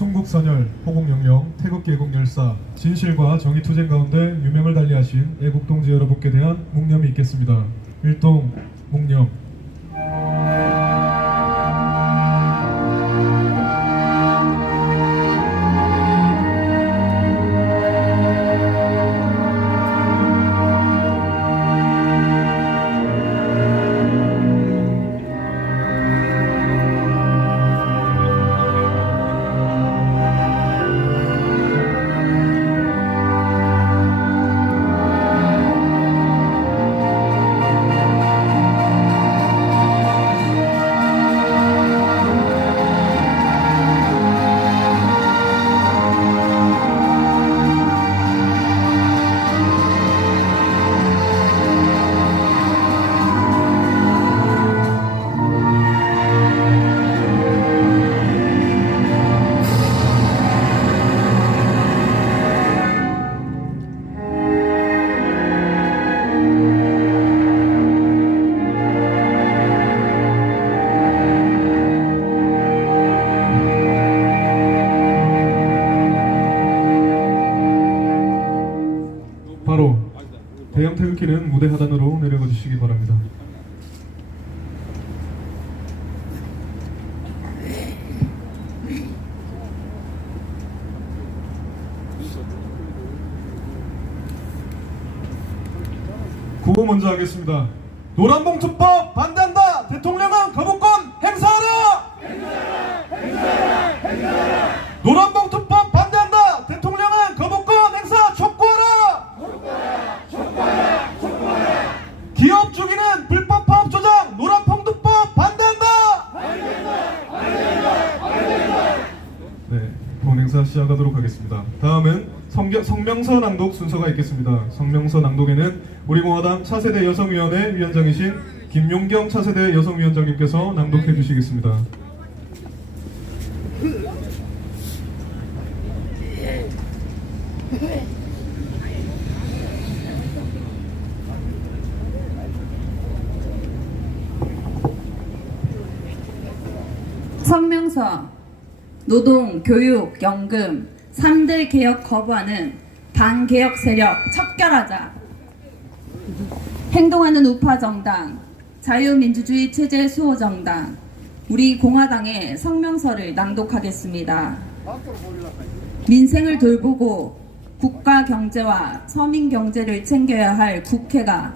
순국선열, 호국영령, 태극개국열사, 진실과 정의투쟁 가운데 유명을 달리하신 애국동지 여러분께 대한 묵념이 있겠습니다. 일동 묵념. 바로 대형 태극기는 무대 하단으로 내려가 주시기 바랍니다. 구호 먼저 하겠습니다. 노란봉투법 반대한다! 대통령은 거부권 행사하라! 행사하라! 노란봉투법 반대한다! 대통령은 거부권 행사 촉구하라! 촉구하라! 기업 주기는 불법 파업 조장 노란봉투법 반대한다! 네, 본 행사 시작하도록 하겠습니다. 다음은 성명서 낭독 순서가 있겠습니다. 성명서 낭독에는 우리공화당 차세대 여성위원회 위원장이신 김용경 차세대 여성위원장님께서 낭독해 주시겠습니다. 성명서. 노동, 교육, 연금 3대 개혁 거부하는 반개혁 세력 척결하자. 행동하는 우파 정당, 자유민주주의 체제 수호 정당, 우리 공화당의 성명서를 낭독하겠습니다. 민생을 돌보고 국가 경제와 서민 경제를 챙겨야 할 국회가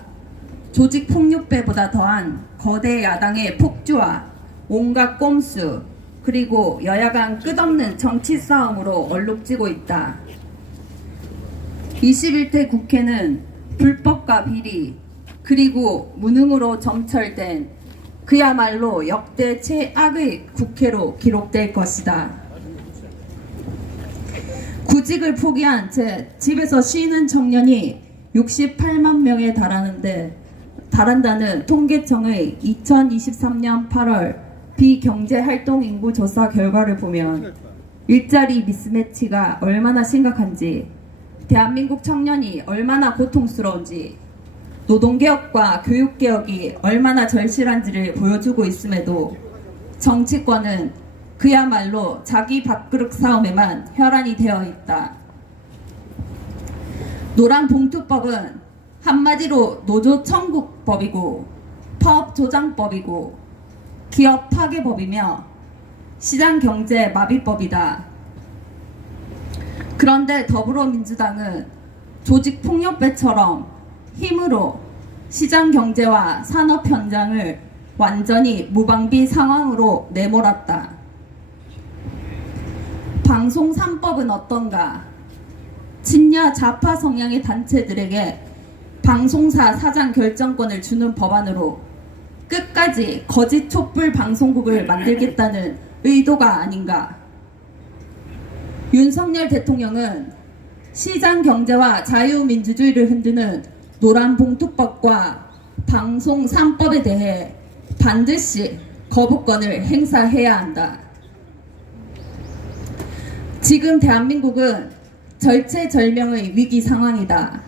조직 폭력배보다 더한 거대 야당의 폭주와 온갖 꼼수, 그리고 여야 간 끝없는 정치 싸움으로 얼룩지고 있다. 21대 국회는 불법과 비리, 그리고 무능으로 점철된 그야말로 역대 최악의 국회로 기록될 것이다. 구직을 포기한 채 집에서 쉬는 청년이 68만 명에 달한다는 통계청의 2023년 8월 비경제활동 인구 조사 결과를 보면 일자리 미스매치가 얼마나 심각한지, 대한민국 청년이 얼마나 고통스러운지, 노동개혁과 교육개혁이 얼마나 절실한지를 보여주고 있음에도 정치권은 그야말로 자기 밥그릇 싸움에만 혈안이 되어 있다. 노란봉투법은 한마디로 노조 청구법이고 파업조장법이고 기업 파괴법이며 시장경제 마비법이다. 그런데 더불어민주당은 조직폭력배처럼 힘으로 시장경제와 산업 현장을 완전히 무방비 상황으로 내몰았다. 방송 3법은 어떤가? 친야 좌파 성향의 단체들에게 방송사 사장 결정권을 주는 법안으로 끝까지 거짓 촛불 방송국을 만들겠다는 의도가 아닌가? 윤석열 대통령은 시장 경제와 자유민주주의를 흔드는 노란봉투법과 방송 3법에 대해 반드시 거부권을 행사해야 한다. 지금 대한민국은 절체절명의 위기 상황이다.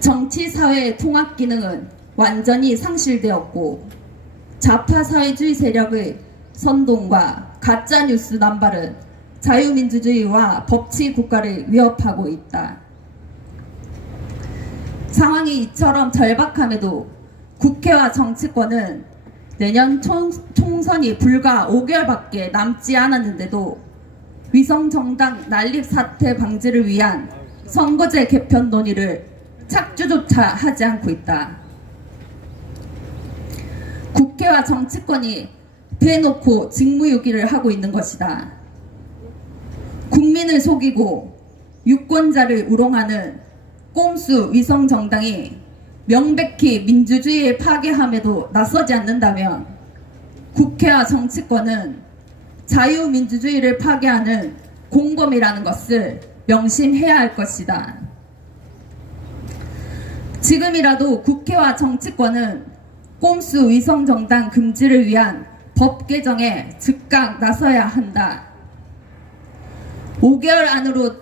정치, 사회, 통합 기능은 완전히 상실되었고 좌파 사회주의 세력의 선동과 가짜뉴스 남발은 자유민주주의와 법치 국가를 위협하고 있다. 상황이 이처럼 절박함에도 국회와 정치권은 내년 총선이 불과 5개월밖에 남지 않았는데도 위성정당 난립 사태 방지를 위한 선거제 개편 논의를 착주조차 하지 않고 있다. 국회와 정치권이 대놓고 직무유기를 하고 있는 것이다. 국민을 속이고 유권자를 우롱하는 꼼수 위성정당이 명백히 민주주의의 파괴함에도 나서지 않는다면 국회와 정치권은 자유민주주의를 파괴하는 공범이라는 것을 명심해야 할 것이다. 지금이라도 국회와 정치권은 꼼수 위성정당 금지를 위한 법 개정에 즉각 나서야 한다. 5개월 안으로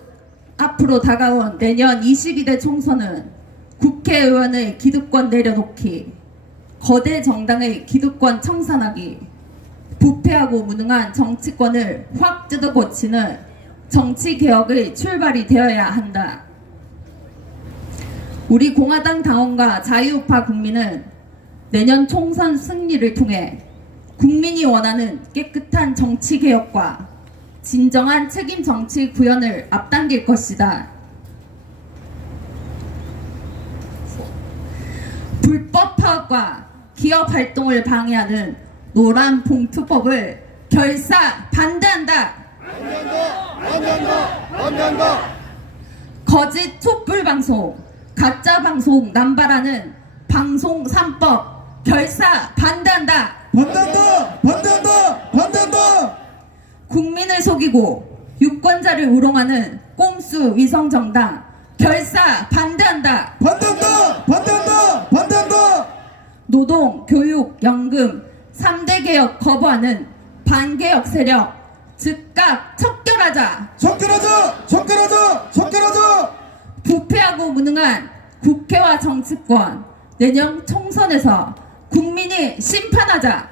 앞으로 다가온 내년 22대 총선은 국회의원의 기득권 내려놓기, 거대 정당의 기득권 청산하기, 부패하고 무능한 정치권을 확 뜯어고치는 정치개혁의 출발이 되어야 한다. 우리 공화당 당원과 자유우파 국민은 내년 총선 승리를 통해 국민이 원하는 깨끗한 정치개혁과 진정한 책임 정치 구현을 앞당길 것이다. 불법 파업과 기업 활동을 방해하는 노란 봉투법을 결사 반대한다. 반대한다. 거짓 촛불 방송, 가짜 방송 남발하는 방송 3법 결사 반대한다. 반대한다. 국민을 속이고 유권자를 우롱하는 꼼수 위성정당 결사 반대한다. 반대한다. 노동, 교육, 연금 3대 개혁 거부하는 반개혁 세력 즉각 척결하자. 척결하자. 부패하고 무능한 국회와 정치권 내년 총선에서 국민이 심판하자.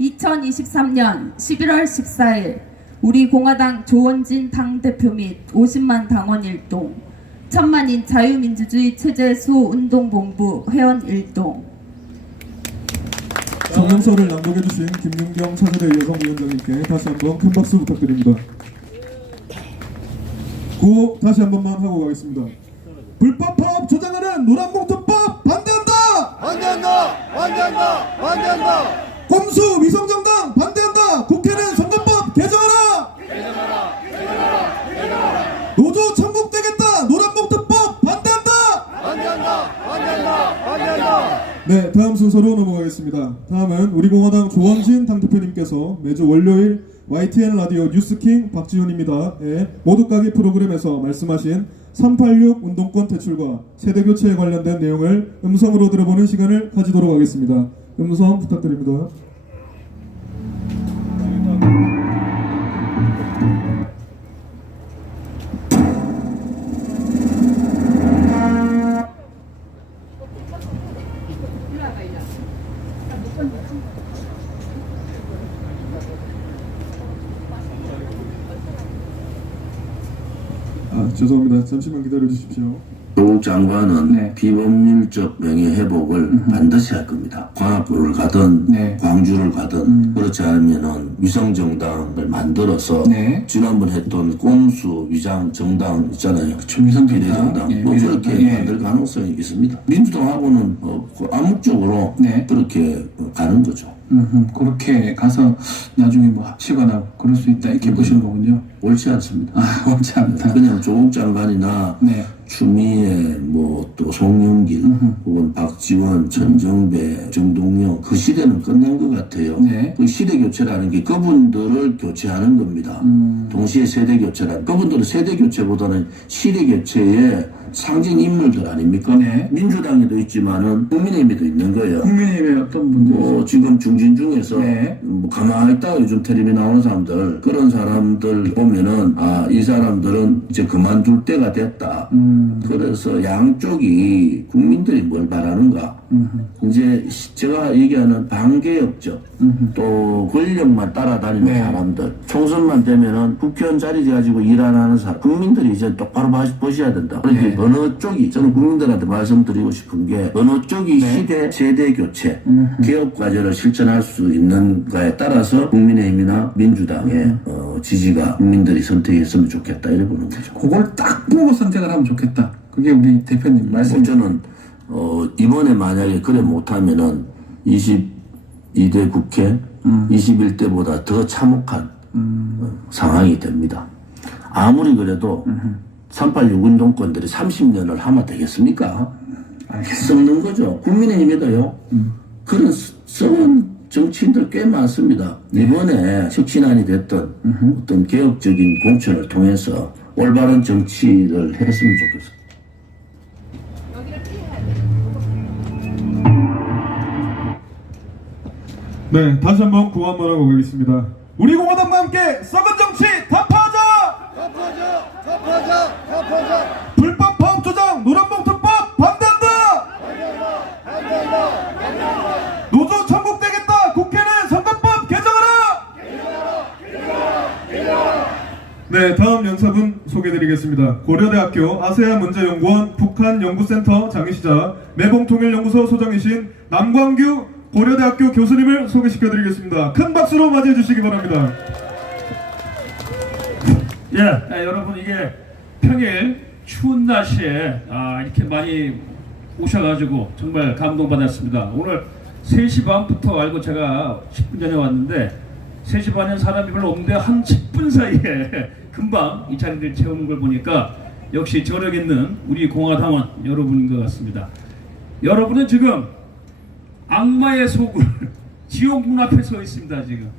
2023년 11월 14일 우리 공화당 조원진 당대표 및 50만 당원 일동, 천만인 자유민주주의 체제수 운동본부 회원 일동. 성명서를 낭독해 주신 김윤경 차세대 여성위원장님께 다시 한번 큰 박수 부탁드립니다. 구호 다시 한 번만 하고 가겠습니다. 불법 파업 조장하는 노란봉투법 반대한다. 꼼수 위성정당 반대한다. 국회는 선거법 개정하라. 노조 천국되겠다. 노란봉투법 반대한다. 네, 다음 순서로 넘어가겠습니다. 다음은 우리 공화당 조원진 당대표님께서 매주 월요일 YTN 라디오 뉴스킹 박지훈입니다. 모두 까기 프로그램에서 말씀하신 386 운동권 퇴출과 세대교체에 관련된 내용을 음성으로 들어보는 시간을 가지도록 하겠습니다. 음성 부탁드립니다. 죄송합니다. 잠시만 기다려 주십시오. 조국 장관은 네. 비법률적 명예회복을 반드시 할 겁니다. 광화문을 가든 네. 광주를 가든 그렇지 않으면은 위성정당을 만들어서 네. 지난번 했던 꼼수 위장정당 있잖아요. 위성정당. 비례정당 예, 뭐 위성- 그렇게 예. 만들 가능성이 있습니다. 민주당하고는 그 암묵적으로 네. 그렇게 가는 거죠. 그렇게 가서 나중에 뭐 합치거나 그럴 수 있다 이렇게 보시는 거군요. 옳지 않습니다. 옳지 않다. 그냥 조국 장관이나 네. 추미애 뭐 또 송영길 혹은 박지원, 전정배, 정동영 그 시대는 끝난 것 같아요. 네. 그 시대 교체라는 게 그분들을 교체하는 겁니다. 동시에 세대 교체라는 그분들은 세대 교체보다는 시대 교체에 상징 인물들 아닙니까? 네. 민주당에도 있지만은 국민의힘에도 있는 거예요. 국민의힘의 어떤 분들이 뭐 지금 중진 중에서 네. 뭐 가만히 있다가 요즘 텔레비 나오는 사람들 그런 사람들 보면은 아 이 사람들은 이제 그만둘 때가 됐다. 그래서 양쪽이 국민들이 뭘 바라는가 이제 제가 얘기하는 반개혁적 또 권력만 따라다니는 네. 사람들 총선만 되면은 국회의원 자리 가지고 일 안 하는 사람 국민들이 이제 똑바로 보셔야 된다. 그러니까 네. 어느 쪽이 저는 국민들한테 말씀드리고 싶은 게 어느 쪽이 네. 시대 세대 교체 개혁 과제를 실천할 수 있는가에 따라서 국민의힘이나 민주당의 지지가 국민들이 선택했으면 좋겠다 이래 보는 거죠. 그걸 딱 보고 선택을 하면 좋겠다. 그게 우리 대표님 말씀. 저는 이번에 만약에 그래 못하면은 22대 국회 21대보다 더 참혹한 상황이 됩니다. 아무리 그래도 386 운동권들이 30년을 하면 되겠습니까? 썩는 거죠. 국민의힘에도요. 그런 썩은 정치인들 꽤 많습니다. 이번에 혁신안이 됐던 어떤 개혁적인 공천을 통해서 올바른 정치를 했으면 좋겠어요. 네, 다시 한번 구호 한번 하고 가겠습니다. 우리 공화당과 함께 썩은 정치 타파하자! 타파하자! 불법 파업 조장 노란봉투법 반대한다! 노조 천국되겠다! 국회는 선거법 개정하라! 네, 다음 연사분 소개해드리겠습니다. 고려대학교 아세아문제연구원 북한연구센터 장의시자 매봉통일연구소 소장이신 남광규 고려대학교 교수님을 소개시켜드리겠습니다. 큰 박수로 맞이해 주시기 바랍니다. 여러분 이게 평일 추운 날씨에 이렇게 많이 오셔가지고 정말 감동받았습니다. 오늘 3시 반부터 알고 제가 10분 전에 왔는데 3시 반엔 사람이 별로 없는데 한 10분 사이에 금방 이 자리를 채우는 걸 보니까 역시 저력 있는 우리 공화당원 여러분인 것 같습니다. 여러분은 지금 악마의 소굴 지옥 문 앞에 서 있습니다. 지금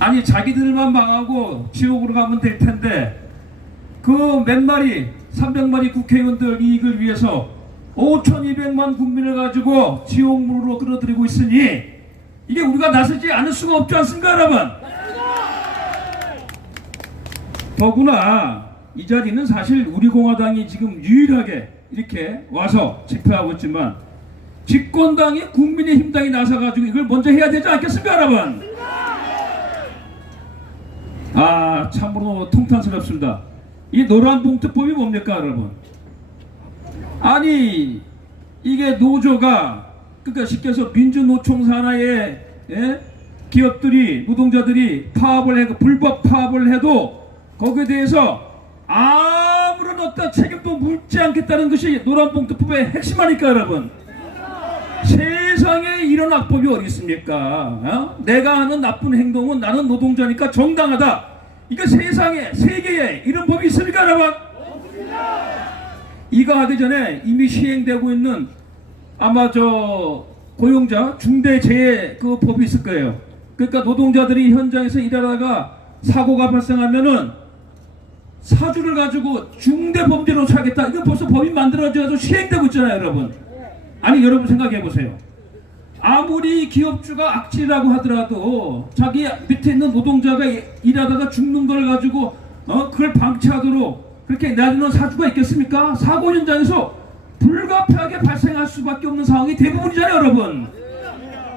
아니 자기들만 망하고 지옥으로 가면 될 텐데 그 몇 마리 300마리 국회의원들 이익을 위해서 5,200만 국민을 가지고 지옥문으로 끌어들이고 있으니 이게 우리가 나서지 않을 수가 없지 않습니까 여러분? 더구나 이 자리는 사실 우리 공화당이 지금 유일하게 이렇게 와서 집회하고 있지만 집권당이 국민의힘당이 나서가지고 이걸 먼저 해야 되지 않겠습니까 여러분? 참으로 통탄스럽습니다. 이 노란봉투법이 뭡니까 여러분? 아니 이게 노조가 그러니까 쉽게 해서 민주노총 산하의 기업들이 노동자들이 파업을 해도 불법 파업을 해도 거기에 대해서 아무런 어떤 책임도 묻지 않겠다는 것이 노란봉투법의 핵심 아닐까 여러분? 세상에 이런 악법이 어디 있습니까? 내가 하는 나쁜 행동은 나는 노동자니까 정당하다. 이거 세상에 세계에 이런 법이 있습니까 여러분? 이거 하기 전에 이미 시행되고 있는 아마 저 고용자 중대재해 그 법이 있을 거예요. 그러니까 노동자들이 현장에서 일하다가 사고가 발생하면은 사주를 가지고 중대범죄로 처하겠다. 이건 벌써 법이 만들어져서 시행되고 있잖아요 여러분. 아니 여러분 생각해 보세요. 아무리 기업주가 악질이라고 하더라도 자기 밑에 있는 노동자가 일하다가 죽는 걸 가지고 그걸 방치하도록 그렇게 내놓는 사주가 있겠습니까? 사고 현장에서 불가피하게 발생할 수밖에 없는 상황이 대부분이잖아요 여러분.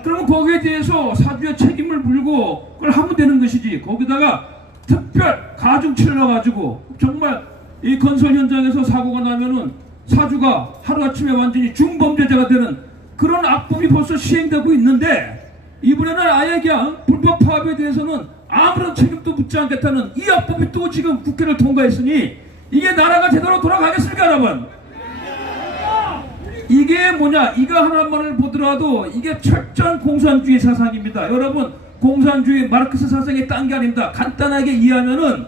그러면 거기에 대해서 사주의 책임을 물고 그걸 하면 되는 것이지 거기다가 특별 가중치를 넣어가지고 정말 이 건설 현장에서 사고가 나면은 사주가 하루아침에 완전히 중범죄자가 되는 그런 악법이 벌써 시행되고 있는데 이번에는 아예 그냥 불법 파업에 대해서는 아무런 책임도 묻지 않겠다는 이 악법이 또 지금 국회를 통과했으니 이게 나라가 제대로 돌아가겠습니까 여러분? 이게 뭐냐 이거 하나만을 보더라도 이게 철저한 공산주의 사상입니다. 여러분 공산주의 마르크스 사상의 딴 게 아닙니다. 간단하게 이해하면은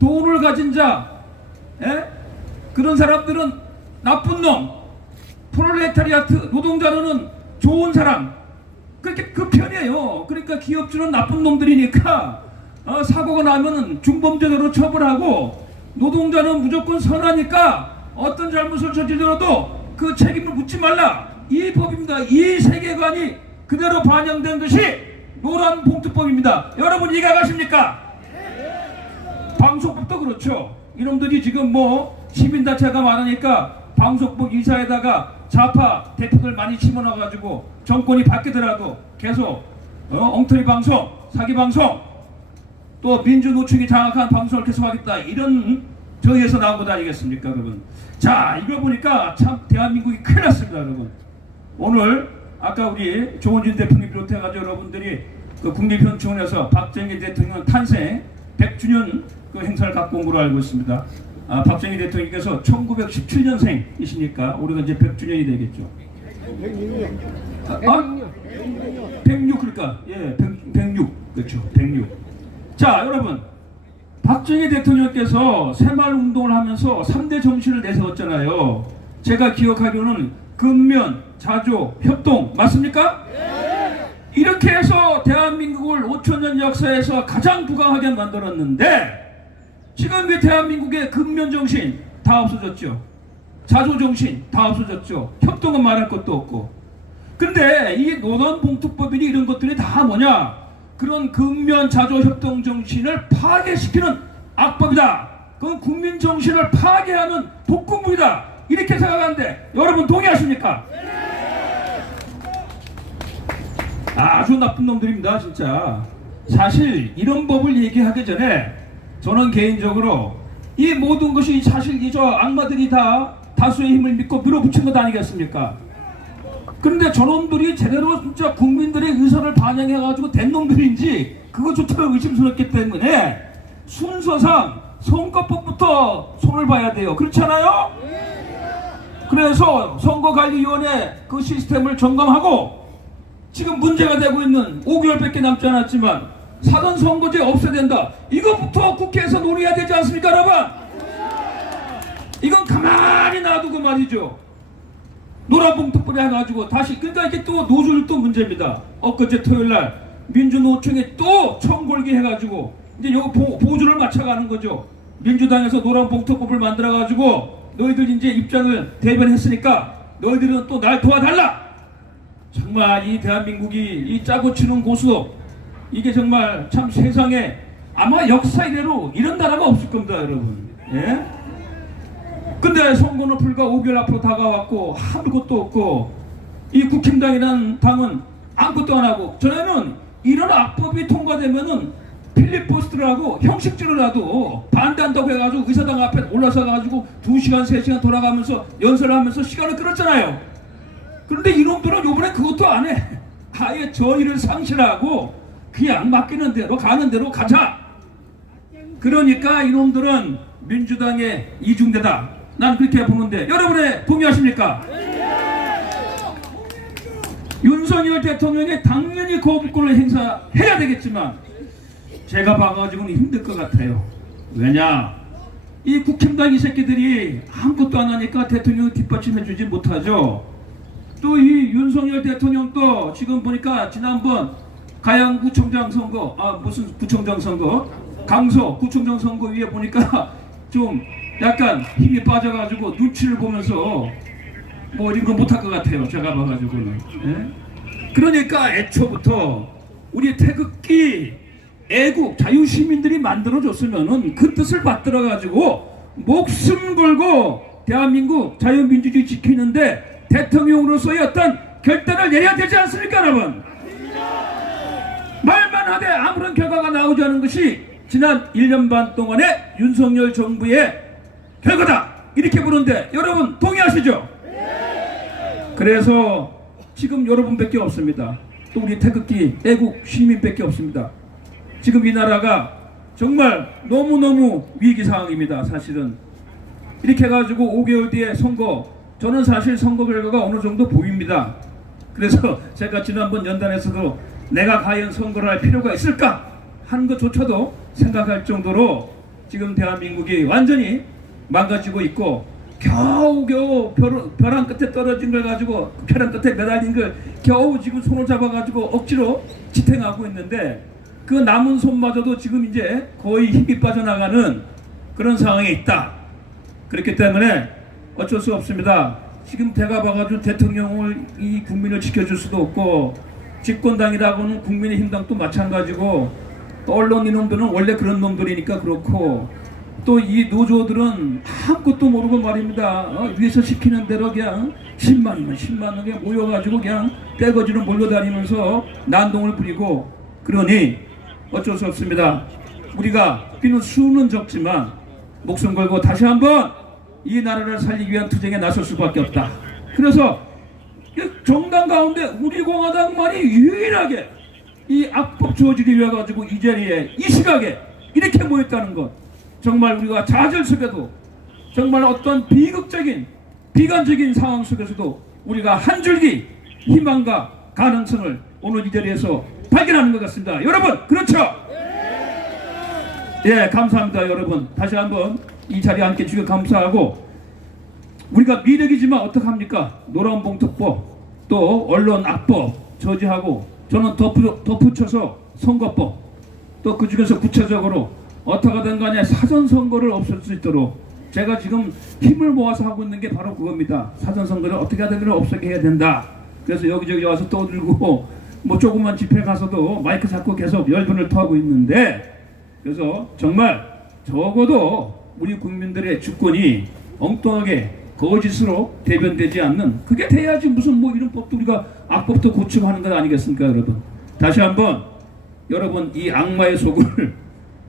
돈을 가진 자 그런 사람들은 나쁜 놈, 프롤레타리아트 노동자로는 좋은 사람 그렇게 그 편이에요. 그러니까 기업주는 나쁜 놈들이니까 사고가 나면은 중범죄로 처벌하고 노동자는 무조건 선하니까 어떤 잘못을 저지르더라도 그 책임을 묻지 말라. 이 법입니다. 이 세계관이 그대로 반영된 것이 노란봉투법입니다. 여러분 이해가 가십니까? 방송법도 그렇죠. 이놈들이 지금 뭐 시민단체가 많으니까 방송법 이사에다가 좌파 대표들 많이 집어넣어가지고 정권이 바뀌더라도 계속 엉터리 방송, 사기 방송, 또 민주노총이 장악한 방송을 계속하겠다, 이런 저희에서 나온 것 아니겠습니까, 여러분? 자, 이거 보니까 참 대한민국이 큰일 났습니다, 여러분. 오늘 아까 우리 조원진 대표님 비롯해가지고 여러분들이 그 국립현충원에서 박정희 대통령 탄생 100주년 그 행사를 갖고 온 걸로 알고 있습니다. 박정희 대통령께서 1917년생이시니까 올해가 이제 100주년이 되겠죠. 106, 그러니까 예, 106, 그렇죠, 106. 자, 여러분, 박정희 대통령께서 새마을 운동을 하면서 3대 정신을 내세웠잖아요. 제가 기억하기로는 근면, 자조, 협동, 맞습니까? 네. 이렇게 해서 대한민국을 5천년 역사에서 가장 부강하게 만들었는데, 지금 이 대한민국의 근면 정신 다 없어졌죠. 자조 정신 다 없어졌죠. 협동은 말할 것도 없고. 근데 이 노동봉투법이니 이런 것들이 다 뭐냐? 그런 근면, 자조, 협동 정신을 파괴시키는 악법이다. 그건 국민 정신을 파괴하는 독극물이다. 이렇게 생각하는데 여러분 동의하십니까? 아주 나쁜 놈들입니다, 진짜. 사실 이런 법을 얘기하기 전에 저는 개인적으로 이 모든 것이 사실 이 저 악마들이 다 다수의 힘을 믿고 밀어붙인 것 아니겠습니까? 그런데 저놈들이 제대로 진짜 국민들의 의사를 반영해가지고 된 놈들인지 그것조차도 의심스럽기 때문에 순서상 선거법부터 손을 봐야 돼요. 그렇잖아요? 그래서 선거관리위원회 그 시스템을 점검하고, 지금 문제가 되고 있는 5개월밖에 남지 않았지만 사전선거제 없애야 된다. 이것부터 국회에서 논의해야 되지 않습니까, 여러분? 이건 가만히 놔두고 말이죠. 노란봉투법에 해가지고 다시, 그러니까 이게 또 노조일 또 문제입니다. 엊그제 토요일날 민주노총에 또 청골기 해가지고 이제 요 보조를 맞춰가는 거죠. 민주당에서 노란봉투법을 만들어가지고 너희들 이제 입장을 대변했으니까 너희들은 또 날 도와달라. 정말 이 대한민국이 이 짜고 치는 고수, 이게 정말 참 세상에 아마 역사 이래로 이런 나라가 없을 겁니다, 여러분. 예? 근데 선거는 불과 5개월 앞으로 다가왔고 아무것도 없고, 이 국힘당이라는 당은 아무것도 안 하고, 전에는 이런 악법이 통과되면은 필리버스터라고 형식적으로라도 반대한다고 해가지고 의사당 앞에 올라서가지고 2시간 3시간 돌아가면서 연설을 하면서 시간을 끌었잖아요. 그런데 이놈들은 요번에 그것도 안 해. 아예 저의를 상실하고 그냥 맡기는 대로 가는 대로 가자. 그러니까 이놈들은 민주당의 이중대다. 난 그렇게 보는데 여러분의 동의하십니까? 윤석열 대통령이 당연히 거부권을 행사해야 되겠지만 제가 봐가지고는 힘들 것 같아요. 왜냐? 이 국힘당 이 새끼들이 아무것도 안 하니까 대통령을 뒷받침해주지 못하죠. 또 이 윤석열 대통령도 지금 보니까 지난번 가양구청장 선거, 무슨 구청장 선거, 강서 구청장 선거 위에 보니까 좀 약간 힘이 빠져가지고 눈치를 보면서 뭐 이런 거 못할 것 같아요. 제가 봐가지고는. 예? 그러니까 애초부터 우리 태극기 애국 자유시민들이 만들어줬으면은 그 뜻을 받들어가지고 목숨 걸고 대한민국 자유민주주의 지키는데 대통령으로서의 어떤 결단을 내려야 되지 않습니까, 여러분? 말만 하되 아무런 결과가 나오지 않은 것이 지난 1년 반 동안의 윤석열 정부의 결과다. 이렇게 보는데 여러분 동의하시죠? 그래서 지금 여러분밖에 없습니다. 또 우리 태극기 애국 시민밖에 없습니다. 지금 이 나라가 정말 너무너무 위기 상황입니다. 사실은 이렇게 해가지고 5개월 뒤에 선거, 저는 사실 선거 결과가 어느 정도 보입니다. 그래서 제가 지난번 연단에서도 내가 과연 선거를 할 필요가 있을까 하는 것조차도 생각할 정도로 지금 대한민국이 완전히 망가지고 있고, 겨우겨우 벼랑 끝에 떨어진 걸 가지고 벼랑 끝에 매달린 걸 겨우 지금 손을 잡아가지고 억지로 지탱하고 있는데, 그 남은 손마저도 지금 이제 거의 힘이 빠져나가는 그런 상황에 있다. 그렇기 때문에 어쩔 수 없습니다. 지금 대가 봐가지고 대통령을 이 국민을 지켜줄 수도 없고 집권당이라고는 국민의힘당도 마찬가지고 또 언론 이놈들은 원래 그런 놈들이니까 그렇고 또 이 노조들은 아무것도 모르고 말입니다. 위에서 시키는 대로 그냥 10만 원 그냥 모여가지고 그냥 떼거지로 몰려다니면서 난동을 부리고 그러니 어쩔 수 없습니다. 우리가 비는 수는 적지만 목숨 걸고 다시 한번 이 나라를 살리기 위한 투쟁에 나설 수밖에 없다. 그래서 정당 가운데 우리 공화당만이 유일하게 이 악법 저지를 위해 가지고 이 자리에 이 시각에 이렇게 모였다는 것, 정말 우리가 좌절 속에도 정말 어떤 비극적인 비관적인 상황 속에서도 우리가 한 줄기 희망과 가능성을 오늘 이 자리에서 발견하는 것 같습니다. 여러분 그렇죠? 예, 감사합니다. 여러분 다시 한번 이 자리에 함께 주셔서 감사하고, 우리가 미륵이지만 어떡합니까? 노란봉투법 또 언론 악법 저지하고, 저는 덧붙여서 선거법, 또 그 중에서 구체적으로 어떻게든 간에 사전선거를 없앨 수 있도록 제가 지금 힘을 모아서 하고 있는 게 바로 그겁니다. 사전선거를 어떻게 하든 없애게 해야 된다. 그래서 여기저기 와서 떠들고 뭐 조그만 집회 가서도 마이크 잡고 계속 열변을 토하고 있는데, 그래서 정말 적어도 우리 국민들의 주권이 엉뚱하게 거짓으로 대변되지 않는, 그게 돼야지 무슨 뭐 이런 법도 우리가 악법도 고치고 하는 것 아니겠습니까? 여러분 다시 한번 여러분 이 악마의 속을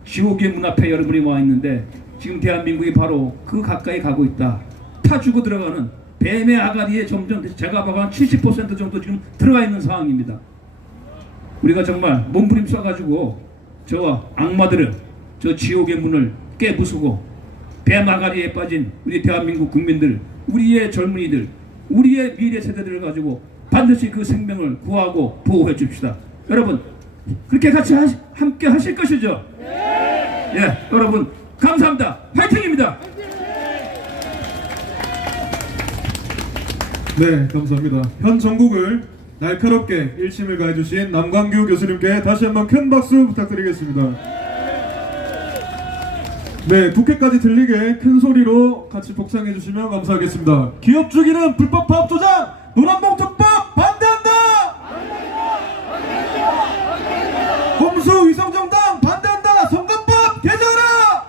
지옥의 문 앞에 여러분이 와 있는데 지금 대한민국이 바로 그 가까이 가고 있다. 타주고 들어가는 뱀의 아가리에 점점 제가 봐도 한 70% 정도 지금 들어가 있는 상황입니다. 우리가 정말 몸부림쳐가지고 저 악마들을, 저 지옥의 문을 깨부수고 뱀 아가리에 빠진 우리 대한민국 국민들, 우리의 젊은이들, 우리의 미래 세대들을 가지고 반드시 그 생명을 구하고 보호해 줍시다. 여러분 그렇게 같이 함께 하실 것이죠? 예, 여러분 감사합니다. 화이팅입니다. 네, 감사합니다. 현 전국을 날카롭게 일침을 가해주신 남광규 교수님께 다시 한번 큰 박수 부탁드리겠습니다. 네, 독해까지 들리게 큰 소리로 같이 복창해 주시면 감사하겠습니다. 기업 죽이는 불법 파업 조장, 노란봉투법 반대한다! 검수 위성정당 반대한다! 선거법 개정하라!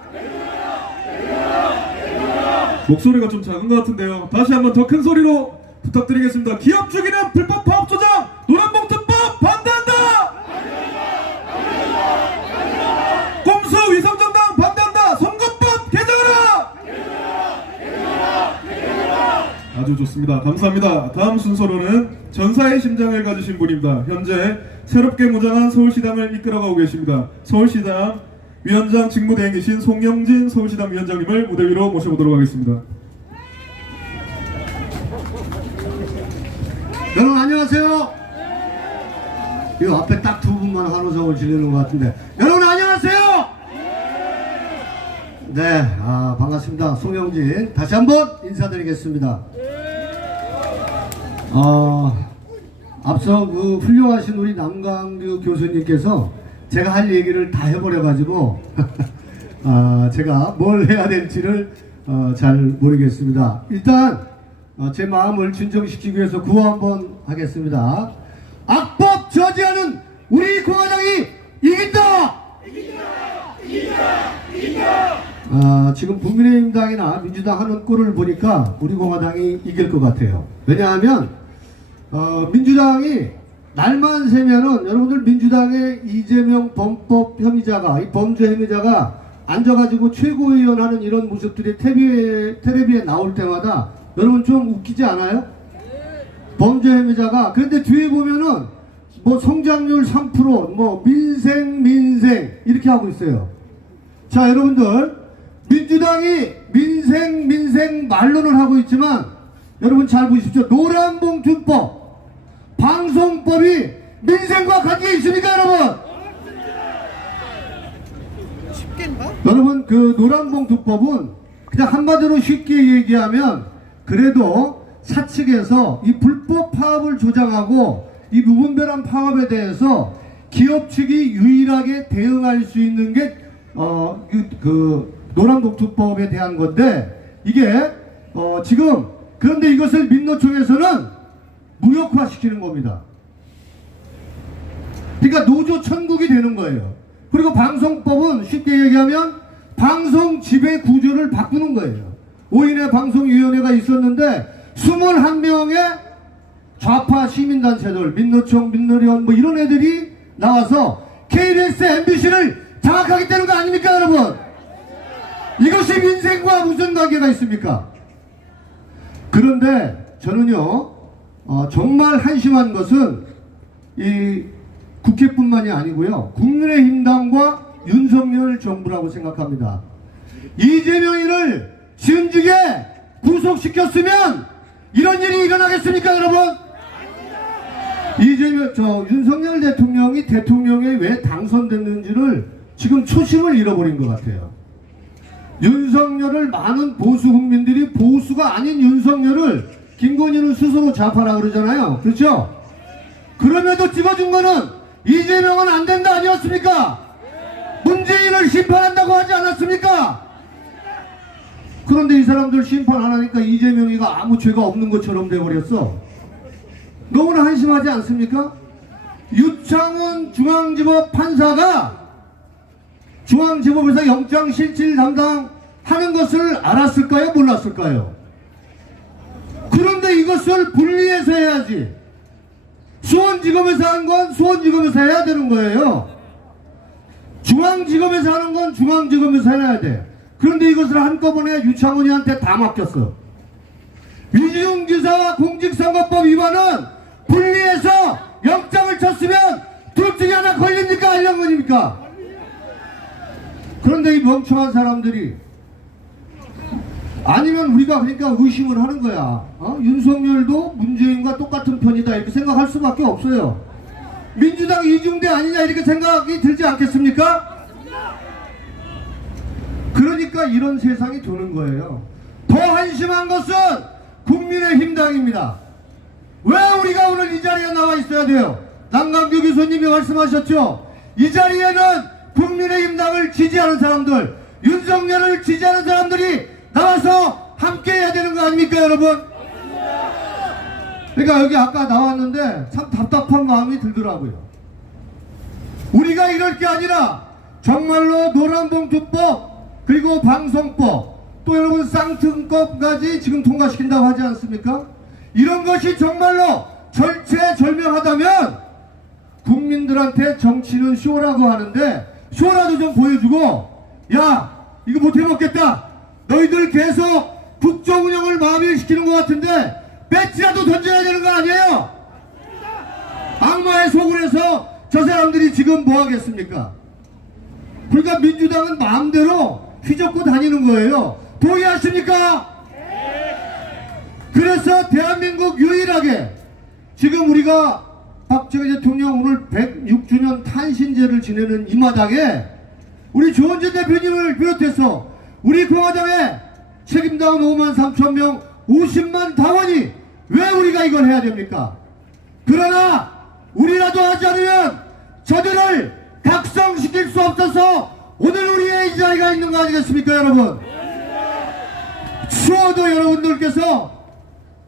목소리가 좀 작은 것 같은데요. 다시 한번 더 큰 소리로 부탁드리겠습니다. 기업 죽이는 불법 파업 조장, 노란봉투법 반대한다! 검수 위성정당 반대한다! 선거법 개정하라! 아주 좋습니다. 감사합니다. 다음 순서로는 전사의 심장을 가지신 분입니다. 현재 새롭게 무장한 서울시당을 이끌어가고 계십니다. 서울시당 위원장 직무대행이신 송영진 서울시당 위원장님을 무대 위로 모셔보도록 하겠습니다. 여러분 안녕하세요. 이 앞에 딱 두 분만 한우성을 지르는 것 같은데, 여러분 안녕하세요. 네, 반갑습니다. 송영진 다시 한번 인사드리겠습니다. 앞서 그 훌륭하신 우리 남광규 교수님께서 제가 할 얘기를 다 해버려가지고 제가 뭘 해야 될지를 잘 모르겠습니다. 일단 제 마음을 진정시키기 위해서 구호 한번 하겠습니다. 악법 저지하는 우리 공화당이 이긴다! 지금 국민의힘당이나 민주당 하는 꼴을 보니까 우리 공화당이 이길 것 같아요. 왜냐하면 민주당이 날만 새면은 여러분들 민주당의 이재명 범법 혐의자가, 이 범죄 혐의자가 앉아가지고 최고위원 하는 이런 모습들이 텔레비에 나올 때마다 여러분 좀 웃기지 않아요? 범죄 혐의자가, 그런데 뒤에 보면은 뭐 성장률 3%, 뭐 민생 이렇게 하고 있어요. 자, 여러분들 민주당이 민생 말로는 하고 있지만 여러분 잘 보십시오. 노란봉투법, 방송법이 민생과 관계 있습니까, 여러분? 여러분 그 노란봉투법은 그냥 한마디로 쉽게 얘기하면, 그래도 사측에서 이 불법 파업을 조장하고 이 무분별한 파업에 대해서 기업 측이 유일하게 대응할 수 있는 게 그 노란봉투법에 대한 건데 이게 지금 그런데 이것을 민노총에서는 무력화시키는 겁니다. 그러니까 노조 천국이 되는 거예요. 그리고 방송법은 쉽게 얘기하면 방송 지배 구조를 바꾸는 거예요. 5인의 방송위원회가 있었는데 21명의 좌파 시민단체들, 민노총, 민노련 뭐 이런 애들이 나와서 KBS, MBC를 장악하겠다는 거 아닙니까, 여러분? 이것이 민생과 무슨 관계가 있습니까? 그런데 저는요, 정말 한심한 것은 이 국회뿐만이 아니고요, 국민의힘당과 윤석열 정부라고 생각합니다. 이재명이를 진즉에 구속시켰으면 이런 일이 일어나겠습니까, 여러분? 윤석열 대통령이 대통령에 왜 당선됐는지를 지금 초심을 잃어버린 것 같아요. 윤석열을 많은 보수 국민들이 보수가 아닌 윤석열을 김건희는 스스로 좌파라 그러잖아요. 그렇죠? 그럼에도 집어준 거는 이재명은 안 된다 아니었습니까? 문재인을 심판한다고 하지 않았습니까? 그런데 이 사람들 심판 안 하니까 이재명이가 아무 죄가 없는 것처럼 돼버렸어. 너무나 한심하지 않습니까? 유창훈 중앙지법 판사가 중앙지법에서 영장실질 담당하는 것을 알았을까요? 몰랐을까요? 그런데 이것을 분리해서 해야지. 수원지검에서 한 건 수원지검에서 해야 되는 거예요. 중앙지검에서 하는 건 중앙지검에서 해야 돼. 그런데 이것을 한꺼번에 유창훈이한테 다 맡겼어. 위지웅 지사와 공직선거법 위반은 분리해서 영장을 쳤으면 둘 중에 하나 걸립니까? 안 걸립니까? 그런데 이 멍청한 사람들이 아니면 우리가 그러니까 의심을 하는 거야. 윤석열도 문재인과 똑같은 편이다 이렇게 생각할 수밖에 없어요. 민주당 이중대 아니냐 이렇게 생각이 들지 않겠습니까? 그러니까 이런 세상이 도는 거예요. 더 한심한 것은 국민의힘당입니다. 왜 우리가 오늘 이 자리에 나와 있어야 돼요? 남강규 교수님이 말씀하셨죠. 이 자리에는 국민의힘당을 지지하는 사람들, 윤석열을 지지하는 사람들이 나와서 함께 해야 되는 거 아닙니까, 여러분? 그러니까 여기 아까 나왔는데 참 답답한 마음이 들더라고요. 우리가 이럴 게 아니라 정말로 노란봉투법 그리고 방송법 또 여러분 쌍특법까지 지금 통과시킨다고 하지 않습니까? 이런 것이 정말로 절체절명하다면 국민들한테 정치는 쇼라고 하는데 쇼라도 좀 보여주고 야 이거 못 해먹겠다 너희들 계속 국정 운영을 마비시키는 것 같은데 배지라도 던져야 되는 거 아니에요? 악마의 속을 해서 저 사람들이 지금 뭐 하겠습니까? 그러니까 민주당은 마음대로 휘젓고 다니는 거예요. 동의하십니까? 그래서 대한민국 유일하게 지금 우리가 박정희 대통령 오늘 106주년 탄신제를 지내는 이 마당에 우리 조원진 대표님을 비롯해서 우리 공화당의 책임다운 5만 3천 명 50만 당원이 왜 우리가 이걸 해야 됩니까? 그러나 우리라도 하지 않으면 저들을 각성시킬 수 없어서 오늘 우리의 이 자리가 있는 거 아니겠습니까, 여러분? 추워도 여러분들께서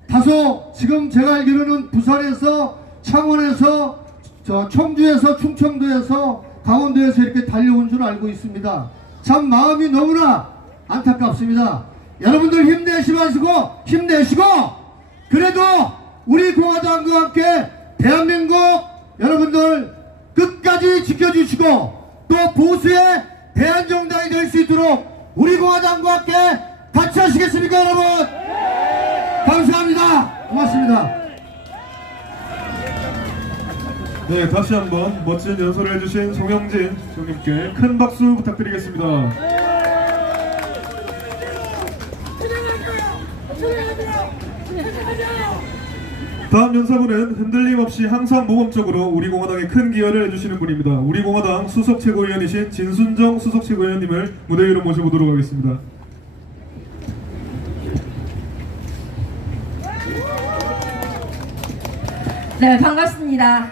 다소 지금 제가 알기로는 부산에서 창원에서 청주에서 충청도에서 강원도에서 이렇게 달려온 줄 알고 있습니다. 참 마음이 너무나 안타깝습니다. 여러분들 힘내시고 그래도 우리 공화당과 함께 대한민국 여러분들 끝까지 지켜주시고 또 보수의 대한정당이 될 수 있도록 우리 공화당과 함께 같이 하시겠습니까, 여러분? 감사합니다. 고맙습니다. 네, 다시 한번 멋진 연설을 해주신 송영진 총님께 큰 박수 부탁드리겠습니다. 다음 연사분은 흔들림 없이 항상 모범적으로 우리 공화당에 큰 기여를 해주시는 분입니다. 우리 공화당 수석 최고위원이신 진순정 수석 최고위원님을 무대 위로 모셔보도록 하겠습니다. 네, 반갑습니다.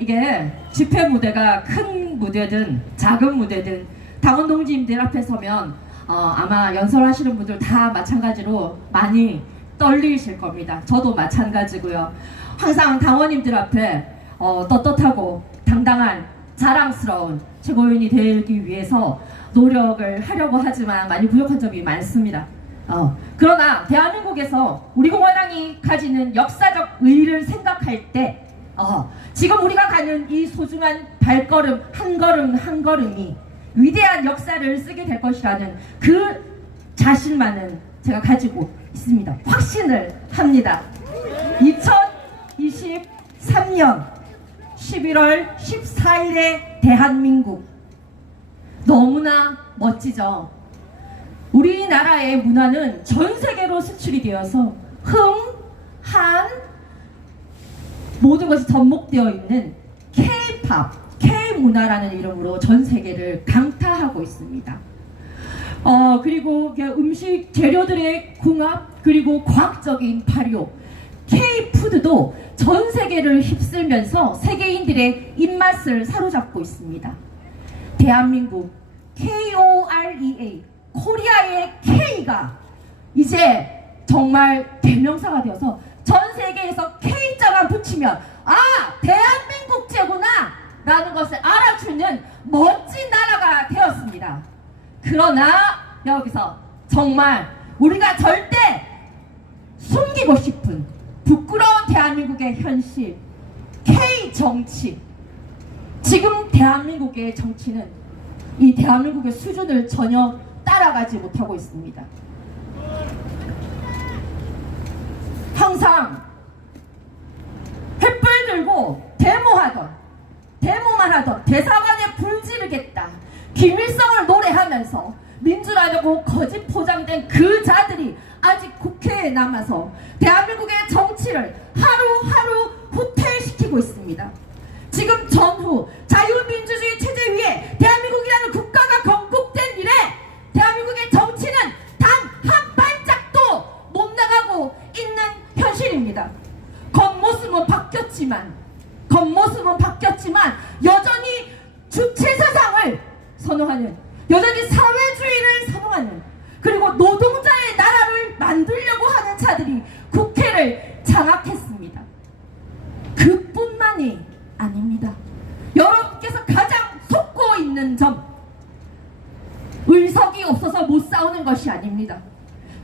이게 집회 무대가 큰 무대든 작은 무대든 당원 동지님들 앞에 서면 아마 연설하시는 분들 다 마찬가지로 많이 떨리실 겁니다. 저도 마찬가지고요. 항상 당원님들 앞에 떳떳하고 당당한 자랑스러운 최고위원이 되기 위해서 노력을 하려고 하지만 많이 부족한 점이 많습니다. 그러나 대한민국에서 우리 공화당이 가지는 역사적 의의를 생각할 때 지금 우리가 가는 이 소중한 발걸음 한 걸음 한 걸음이 위대한 역사를 쓰게 될 것이라는 그 자신만은 제가 가지고 있습니다. 확신을 합니다. 2023년 11월 14일의 대한민국 너무나 멋지죠. 우리나라의 문화는 전 세계로 수출이 되어서 한 모든 것이 접목되어 있는 K-팝, K-문화라는 이름으로 전 세계를 강타하고 있습니다. 그리고 음식 재료들의 궁합, 그리고 과학적인 발효, K-푸드도 전 세계를 휩쓸면서 세계인들의 입맛을 사로잡고 있습니다. 대한민국, KOREA, 코리아의 K가 이제 정말 대명사가 되어서 전 세계에서 K자만 붙이면 대한민국 제구나 라는 것을 알아주는 멋진 나라가 되었습니다. 그러나 여기서 정말 우리가 절대 숨기고 싶은 부끄러운 대한민국의 현실, K정치. 지금 대한민국의 정치는 이 대한민국의 수준을 전혀 따라가지 못하고 있습니다. 항상 횃불 들고 데모만 하던 대사관에 불 지르겠다, 김일성을 노래하면서 민주라고 거짓 포장된 그 자들이 아직 국회에 남아서 대한민국의 정치를 하루하루 후퇴시키고 있습니다. 지금 전후 자유민주주의 체제 위에 대한민국이라는 국가가 건국된 이래 대한민국의 정치는 단 한 발짝도 못 나가고 있는 현실입니다. 겉모습은 바뀌었지만 여전히 주체사상을 선호하는, 여전히 사회주의를 선호하는, 그리고 노동자의 나라를 만들려고 하는 자들이 국회를 장악했습니다. 그뿐만이 아닙니다. 여러분께서 가장 속고 있는 점, 의석이 없어서 못 싸우는 것이 아닙니다.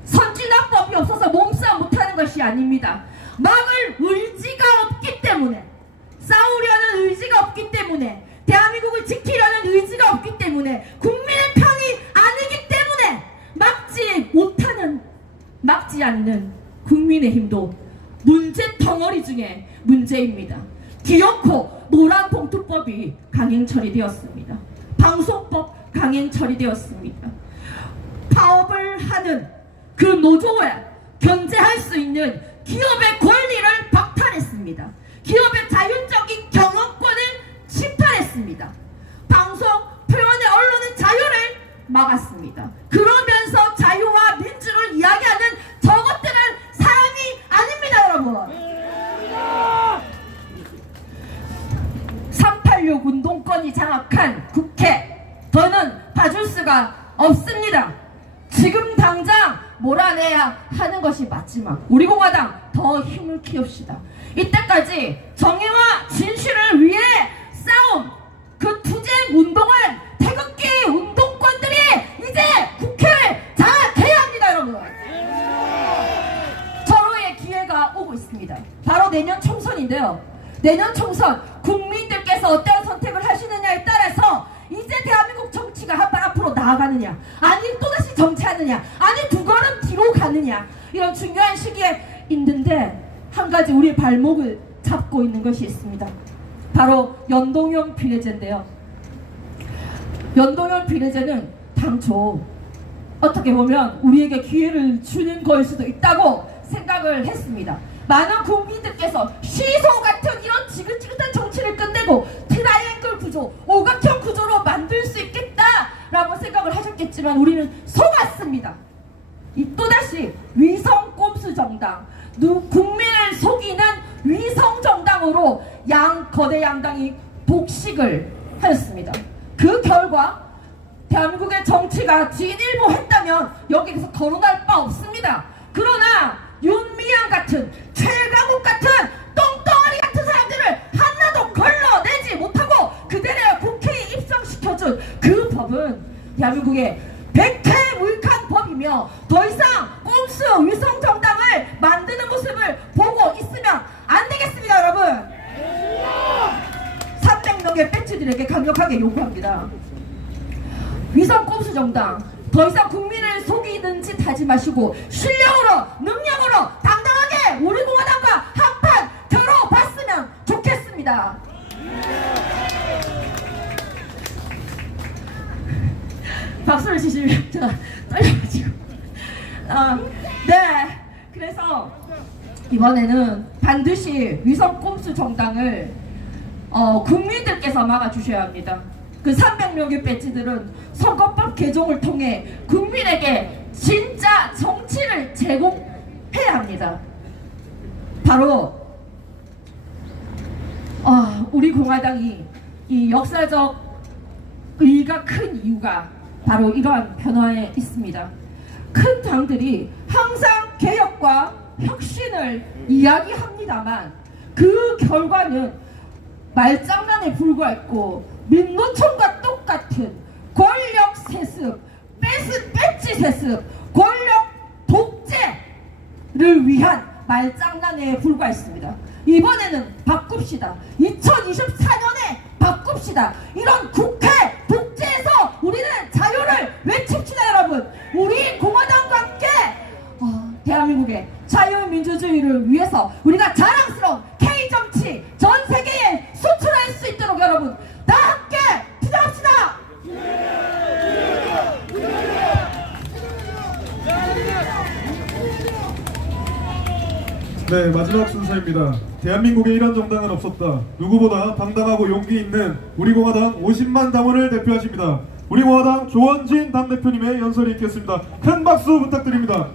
선진화법이 없어서 몸싸움 못하는 것이 아닙니다. 막을 의지가 없기 때문에, 싸우려는 의지가 없기 때문에, 대한민국을 지키려는 의지가 없기 때문에, 국민의 편이 아니기 때문에 막지 않는 국민의힘도 문제 덩어리 중에 문제입니다. 기어코 노란봉투법이 강행 처리되었습니다. 방송법 강행 처리되었습니다. 파업을 하는 그 노조에 견제할 수 있는 기업의 권리를 박탈했습니다. 기업의 자율적인 경영권을 침탈했습니다. 방송, 표현의 언론의 자유를 막았습니다. 그러면서 자유와 민주를 이야기하는 저것들은 사람이 아닙니다, 여러분. 386 운동권이 장악한 국회, 더는 봐줄 수가 없습니다. 지금 당장 몰아내야 하는 것이 맞지만 우리 공화당 더 힘을 키웁시다. 이때까지 정의와 진실을 위해 싸운 그 투쟁 운동한 태극기 운동권들이 이제 국회를 장악해야 합니다, 여러분. 절호의 기회가 오고 있습니다. 바로 내년 총선인데요. 내년 총선, 국민들께서 어떤 선택을 하시느냐에 따라서 이제 대한민국 정치가 한 발 앞으로 나아가느냐, 아니 또다시 정치하느냐, 아니 두 걸음 뒤로 가느냐, 이런 중요한 시기에 있는데 한 가지 우리의 발목을 잡고 있는 것이 있습니다. 바로 연동형 비례제인데요. 연동형 비례제는 당초 어떻게 보면 우리에게 기회를 주는 거일 수도 있다고 생각을 했습니다. 많은 국민들께서 시소 같은 이런 지긋지긋한 정치를 끝내고 트라이앵글 구조, 오각형 구조로 만들 수 있겠다라고 생각을 하셨겠지만 우리는 속았습니다. 또다시 위성 꼼수 정당, 국민을 속이는 위성 정당으로 거대 양당이 독식을 하였습니다. 그 결과 대한민국의 정치가 진일보했다면 여기서 거론할 바 없습니다. 그러나 윤미향 같은 최강욱 같은 똥덩어리 같은 사람들을 하나도 걸러내지 못하고 그대를 국회에 입성시켜준 그 법은 대한민국의 백해무익한 법이며 더 이상 꼼수 위성정당을 만드는 모습을 보고 있으면 안 되겠습니다. 여러분, 300명의 배치들에게 강력하게 요구합니다. 위성 꼼수 정당, 더 이상 국민을 속이는 짓 하지 마시고 실력으로 능력으로 당당하게 우리 공화당과 한판 겨뤄봤으면 좋겠습니다. 박수를 치시면 제가 떨려가지고 네, 그래서 이번에는 반드시 위성 꼼수 정당을 국민들께서 막아주셔야 합니다. 그 300명의 배지들은 선거법 개정을 통해 국민에게 진짜 정치를 제공해야 합니다. 바로 우리 공화당이 이 역사적 의의가 큰 이유가 바로 이러한 변화에 있습니다. 큰 당들이 항상 개혁과 혁신을 이야기합니다만 그 결과는 말장난에 불과했고 민노총과 똑같은 권력 세습, 배지 세습, 권력 독재를 위한 말장난에 불과했습니다. 이번에는 바꿉시다. 2024년에 바꿉시다. 이런 국회 독재에서 우리는 자유를 외칩시다. 여러분, 우리 공화당과 함께 대한민국의 자유민주주의를 위해서 우리가 자랑스러운 K정치 전 세계에 수출할 수 있도록 여러분 다 함께 투쟁합시다. 네, 마지막 순서입니다. 대한민국에 이런 정당은 없었다. 누구보다 당당하고 용기 있는 우리 공화당 50만 당원을 대표하십니다. 우리 공화당 조원진 당대표님의 연설이 있겠습니다. 큰 박수 부탁드립니다.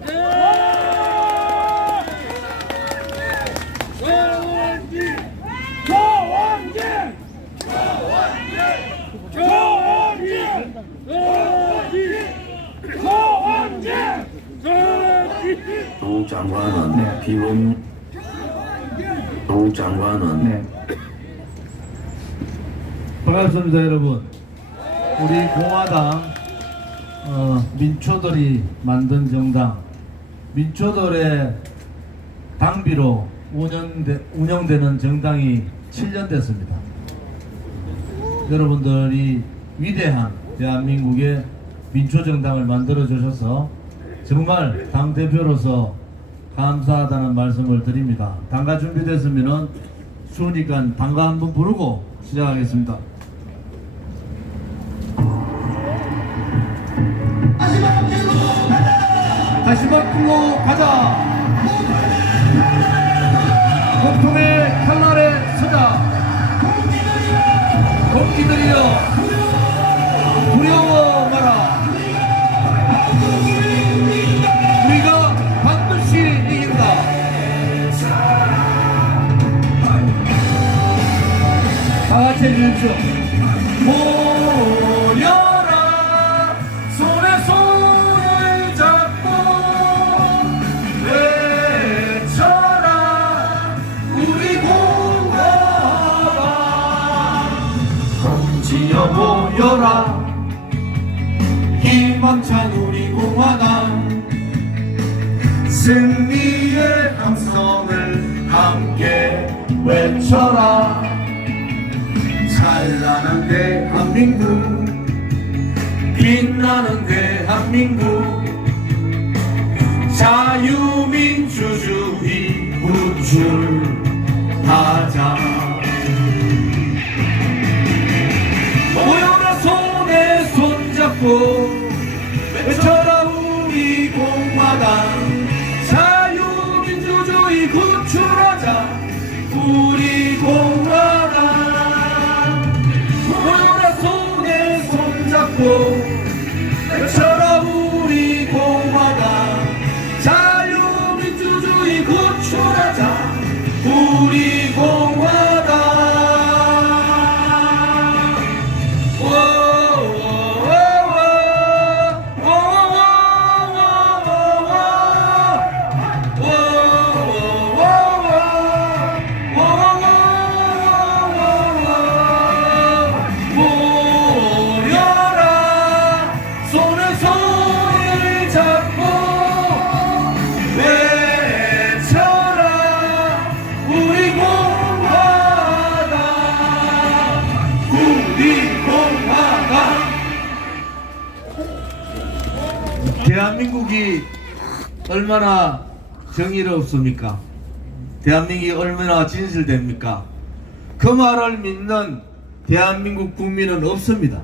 조국 장관은 비범 조국 장관은 반갑습니다, 여러분. 우리 공화당 민초들이 만든 정당, 민초들의 당비로 운영되는 정당이 7년 됐습니다. 여러분들이 위대한 대한민국의 민초정당을 만들어 주셔서 정말 당대표로서 감사하다는 말씀을 드립니다. 당가 준비됐으면 추우니까 당가 한번 부르고 시작하겠습니다. 다시마 길로 가자. 공통의 칼날에 서자. 공기들이여 두려워 마라. 우리가 반드시 이긴다. 다같이 해주십시오. 모여라. 손에 손을 잡고 외쳐라. 우리 공화당 지어 모여라. 희망찬 우리 공화당 승리의 함성을 함께 외쳐라. 찬란한 대한민국 빛나는 대한민국 자유민주주의 구출하자. 모여라 손에 손잡고 외쳐라 우리 공화당 자유민주주의 구출하자. 우리 공화당 모여라 손에 손잡고 외쳐라 우리 공화당 자유민주주의 구출하자. 우리 공화당 대한민국이 얼마나 정의롭습니까? 대한민국이 얼마나 진실됩니까? 그 말을 믿는 대한민국 국민은 없습니다.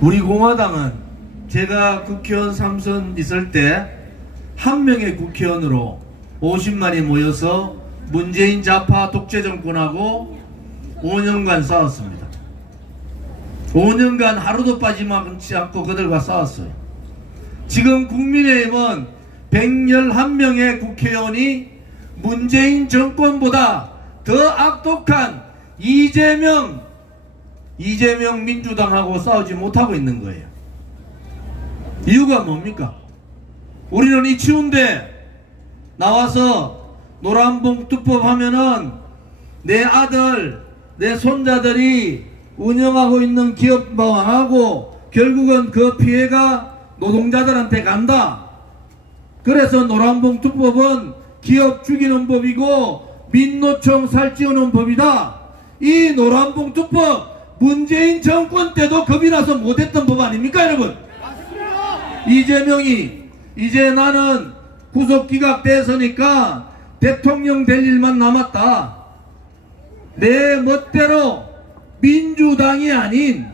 우리 공화당은 제가 국회의원 3선 있을 때 한 명의 국회의원으로 50만이 모여서 문재인 좌파 독재 정권하고 5년간 싸웠습니다. 5년간 하루도 빠지지 않고 그들과 싸웠어요. 지금 국민의힘은 111명의 국회의원이 문재인 정권보다 더 악독한 이재명 민주당하고 싸우지 못하고 있는 거예요. 이유가 뭡니까? 우리는 이 추운데 나와서 노란봉투법 하면은 내 아들, 내 손자들이 운영하고 있는 기업 망하고 결국은 그 피해가 노동자들한테 간다. 그래서 노란봉투법은 기업 죽이는 법이고 민노총 살찌우는 법이다. 이 노란봉투법 문재인 정권 때도 겁이 나서 못했던 법 아닙니까 여러분? 이재명이 이제 나는 구속기각 됐으니까 대통령 될 일만 남았다. 내 멋대로 민주당이 아닌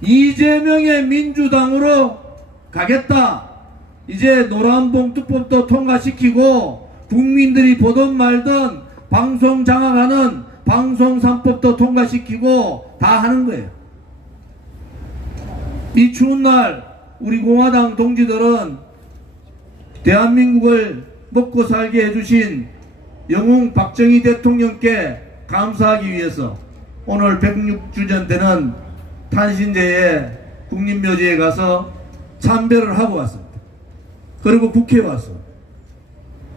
이재명의 민주당으로 가겠다. 이제 노란봉투법도 통과시키고 국민들이 보던 말던 방송 장악하는 방송 3법도 통과시키고 다 하는 거예요. 이 추운 날 우리 공화당 동지들은 대한민국을 먹고 살게 해주신 영웅 박정희 대통령께 감사하기 위해서 오늘 106주년 되는 탄신제에 국립묘지에 가서 참배를 하고 왔습니다. 그리고 국회에 왔어.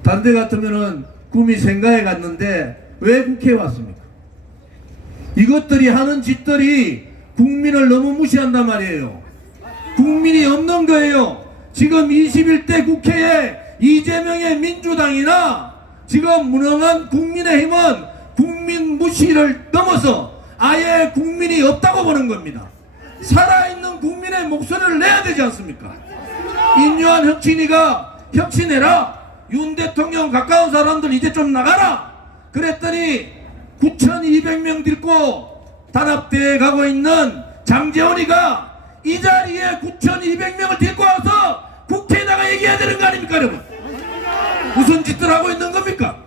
다른 데 같으면은 구미 생가에 갔는데 왜 국회에 왔습니까? 이것들이 하는 짓들이 국민을 너무 무시한단 말이에요. 국민이 없는 거예요. 지금 21대 국회에 이재명의 민주당이나 지금 무능한 국민의힘은 국민 무시를 넘어서 아예 국민이 없다고 보는 겁니다. 살아있는 국민의 목소리를 내야 되지 않습니까? 인류한 혁신이가 혁신해라. 윤 대통령 가까운 사람들 이제 좀 나가라. 그랬더니 9,200명 들고 단합대에 가고 있는 장재원이가 이 자리에 9,200명을 데리고 와서 국회에다가 얘기해야 되는 거 아닙니까 여러분? 무슨 짓들 하고 있는 겁니까?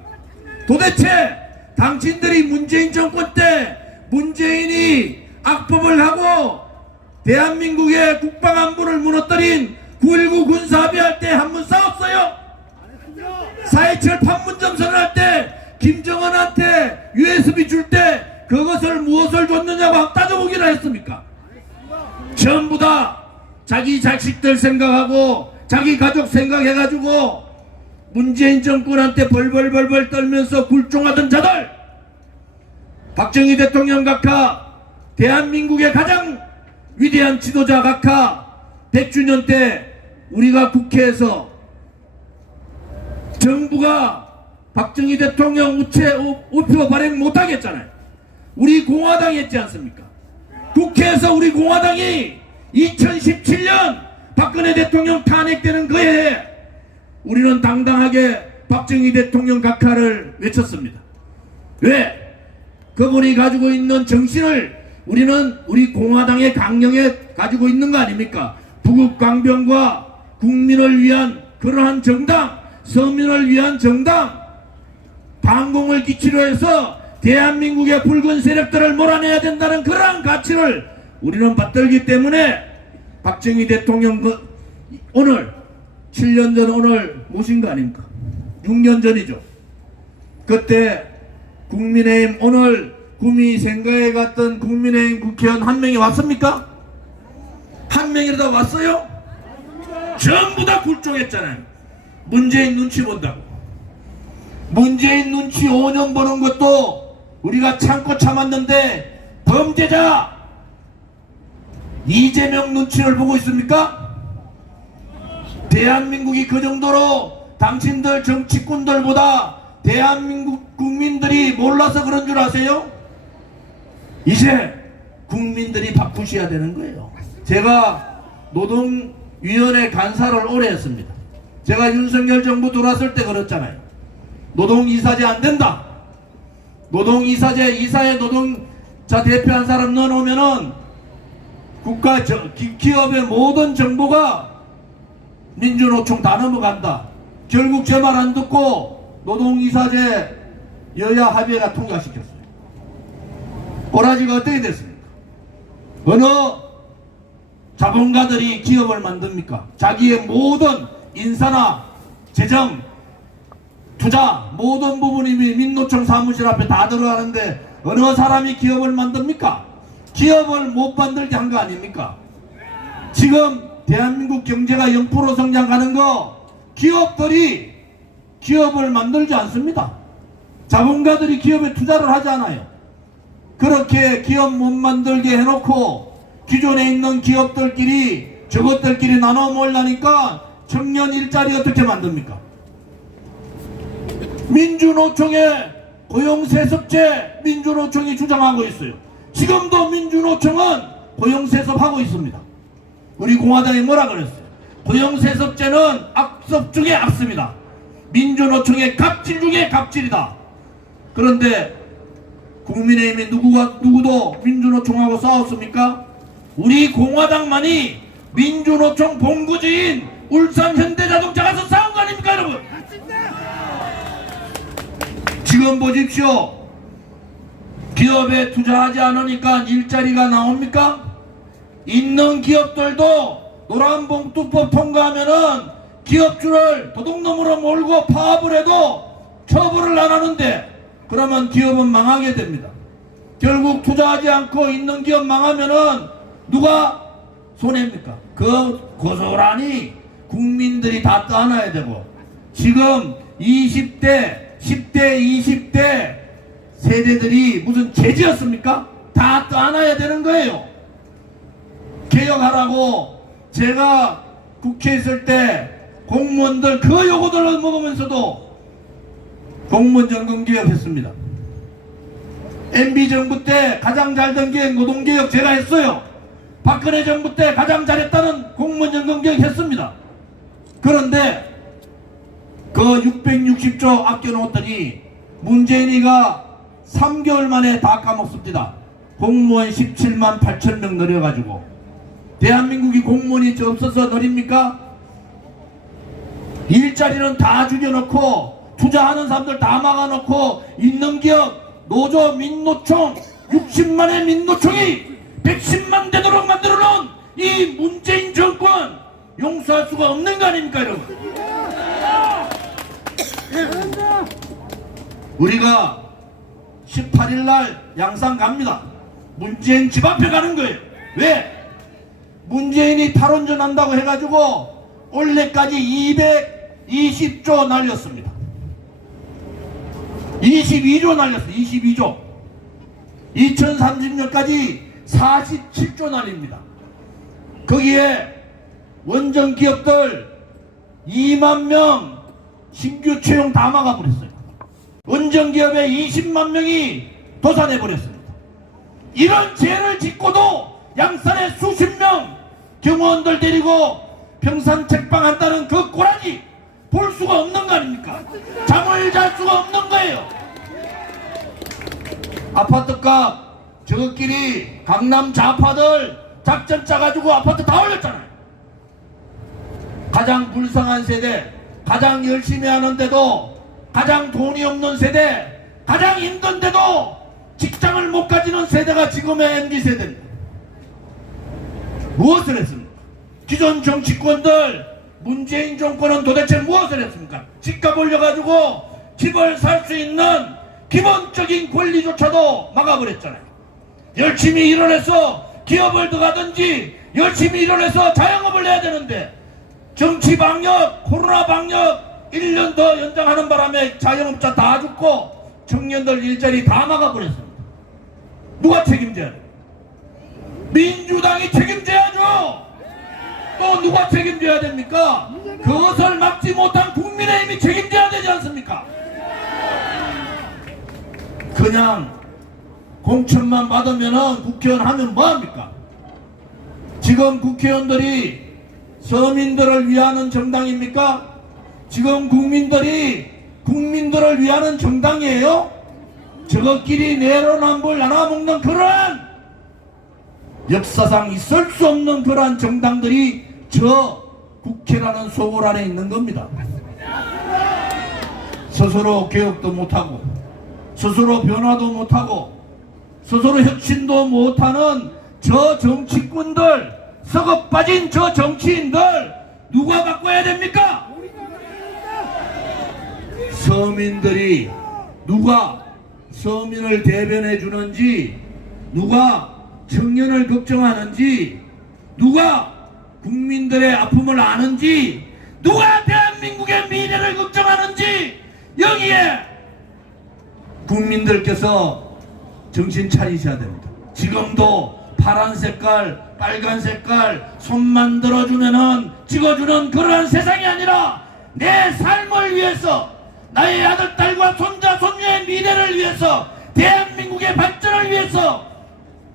도대체 당신들이 문재인 정권 때 문재인이 악법을 하고 대한민국의 국방안보를 무너뜨린 9.19 군사합의할 때 한 번 싸웠어요? 4.27 판문점 선언할 때 김정은한테 USB 줄 때 그것을 무엇을 줬느냐고 한번 따져보기나 했습니까? 전부 다 자기 자식들 생각하고 자기 가족 생각해가지고 문재인 정권한테 벌벌벌벌 떨면서 굴종하던 자들, 박정희 대통령 각하, 대한민국의 가장 위대한 지도자 각하 100주년 때 우리가 국회에서 정부가 박정희 대통령 우표 발행 못하겠잖아요. 우리 공화당이 했지 않습니까? 국회에서 우리 공화당이 2017년 박근혜 대통령 탄핵되는 그 해에 우리는 당당하게 박정희 대통령 각하를 외쳤습니다. 왜? 그분이 가지고 있는 정신을 우리는 우리 공화당의 강령에 가지고 있는 거 아닙니까? 부국강병과 국민을 위한 그러한 정당, 서민을 위한 정당, 반공을 기치로 해서 대한민국의 붉은 세력들을 몰아내야 된다는 그러한 가치를 우리는 받들기 때문에 박정희 대통령 오늘 7년 전 오늘 모신 거 아닙니까? 6년 전이죠. 그때 국민의힘 오늘 구미 생가에 갔던 국민의힘 국회의원 한 명이 왔습니까? 한 명이라도 왔어요? 전부 다 굴종했잖아요. 문재인 눈치 본다고. 문재인 눈치 5년 보는 것도 우리가 참고 참았는데 범죄자 이재명 눈치를 보고 있습니까? 대한민국이 그 정도로 당신들 정치꾼들보다 대한민국 국민들이 몰라서 그런 줄 아세요? 이제 국민들이 바꾸셔야 되는 거예요. 제가 노동위원회 간사를 오래 했습니다. 제가 윤석열 정부 들어왔을 때 그랬잖아요. 노동이사제 안 된다. 노동이사제, 이사회 노동자 대표한 사람 넣어놓으면은 기업의 모든 정보가 민주노총 다 넘어간다. 결국 제 말 안 듣고 노동이사제 여야 합의회가 통과시켰어요. 꼬라지가 어떻게 됐습니까? 어느 자본가들이 기업을 만듭니까? 자기의 모든 인사나 재정, 투자 모든 부분이 민노총 사무실 앞에 다 들어가는데 어느 사람이 기업을 만듭니까? 기업을 못 만들게 한 거 아닙니까? 지금 대한민국 경제가 0% 성장하는 거 기업들이 기업을 만들지 않습니다. 자본가들이 기업에 투자를 하지 않아요. 그렇게 기업 못 만들게 해놓고 기존에 있는 기업들끼리 저것들끼리 나눠 먹으려니까 청년 일자리 어떻게 만듭니까? 민주노총의 고용세습제 민주노총이 주장하고 있어요. 지금도 민주노총은 고용세습하고 있습니다. 우리 공화당이 뭐라 그랬어요? 고용세습제는 악습 중에 악습이다. 민주노총의 갑질 중에 갑질이다. 그런데 국민의힘이 누구도 민주노총하고 싸웠습니까? 우리 공화당만이 민주노총 본부지인 울산 현대자동차 가서 싸운 거 아닙니까, 여러분? 지금 보십시오. 기업에 투자하지 않으니까 일자리가 나옵니까? 있는 기업들도 노란봉투법 통과하면은 기업주를 도둑놈으로 몰고 파업을 해도 처벌을 안 하는데 그러면 기업은 망하게 됩니다. 결국 투자하지 않고 있는 기업 망하면은 누가 손해입니까? 그 고스란히 국민들이 다 떠안아야 되고 지금 20대, 10대, 20대 세대들이 무슨 죄지었습니까? 다 떠안아야 되는 거예요. 개혁하라고 제가 국회에 있을 때 공무원들 그 요구들을 먹으면서도 공무원 연금 개혁했습니다. MB 정부 때 가장 잘 된 게 노동개혁 제가 했어요. 박근혜 정부 때 가장 잘했다는 공무원 연금 개혁했습니다. 그런데 그 660조 아껴놓았더니 문재인이가 3개월 만에 다 까먹습니다. 공무원 17만 8천 명 늘려가지고 대한민국이 공무원이 없어서 늘립니까? 일자리는 다 죽여놓고 투자하는 사람들 다 막아놓고 있는 기업 노조 민노총 60만의 민노총이 110만 되도록 만들어놓은 이 문재인 정권 용서할 수가 없는 거 아닙니까, 여러분? 우리가 18일날 양산 갑니다. 문재인 집 앞에 가는 거예요. 왜? 문재인이 탈원전 한다고 해가지고 올해까지 220조 날렸습니다. 22조 날렸어요. 22조. 2030년까지 47조 날립니다. 거기에 원전 기업들 2만 명 신규 채용 다 막아버렸어요. 원전 기업에 20만 명이 도산해버렸습니다. 이런 죄를 짓고도 양산에 수십 명 경호원들 데리고 평산 책방한다는 그 꼬라지 볼 수가 없는 거 아닙니까? 잠을 잘 수가 없는 거예요. 아파트값 저것끼리 강남 좌파들 작전 짜가지고 아파트 다 올렸잖아요. 가장 불쌍한 세대, 가장 열심히 하는데도 가장 돈이 없는 세대, 가장 힘든데도 직장을 못 가지는 세대가 지금의 MZ세대입니다. 무엇을 했습니까? 기존 정치권들 문재인 정권은 도대체 무엇을 했습니까? 집값 올려가지고 집을 살 수 있는 기본적인 권리조차도 막아버렸잖아요. 열심히 일을 해서 기업을 들어가든지 열심히 일을 해서 자영업을 해야 되는데 정치 방역, 코로나 방역 1년 더 연장하는 바람에 자영업자 다 죽고 청년들 일자리 다 막아버렸습니다. 누가 책임져야 돼요? 민주당이 책임져야죠. 또 누가 책임져야 됩니까? 그것을 막지 못한 국민의힘이 책임져야 되지 않습니까? 그냥 공천만 받으면은 국회의원 하면 뭐합니까? 지금 국회의원들이 서민들을 위하는 정당입니까? 지금 국민들을 위하는 정당이에요? 저것끼리 내로남불 나눠먹는 그러한 역사상 있을 수 없는 그러한 정당들이 저 국회라는 소굴 안에 있는 겁니다. 스스로 개혁도 못하고 스스로 변화도 못하고 스스로 혁신도 못하는 저 정치꾼들, 썩어 빠진 저 정치인들 누가 바꿔야 됩니까? 서민들이 누가 서민을 대변해 주는지, 누가 청년을 걱정하는지, 누가 국민들의 아픔을 아는지, 누가 대한민국의 미래를 걱정하는지 여기에 국민들께서 정신 차리셔야 됩니다. 지금도 파란 색깔, 빨간 색깔 손만 들어주면은 찍어주는 그러한 세상이 아니라 내 삶을 위해서, 나의 아들, 딸과 손자, 손녀의 미래를 위해서, 대한민국의 발전을 위해서,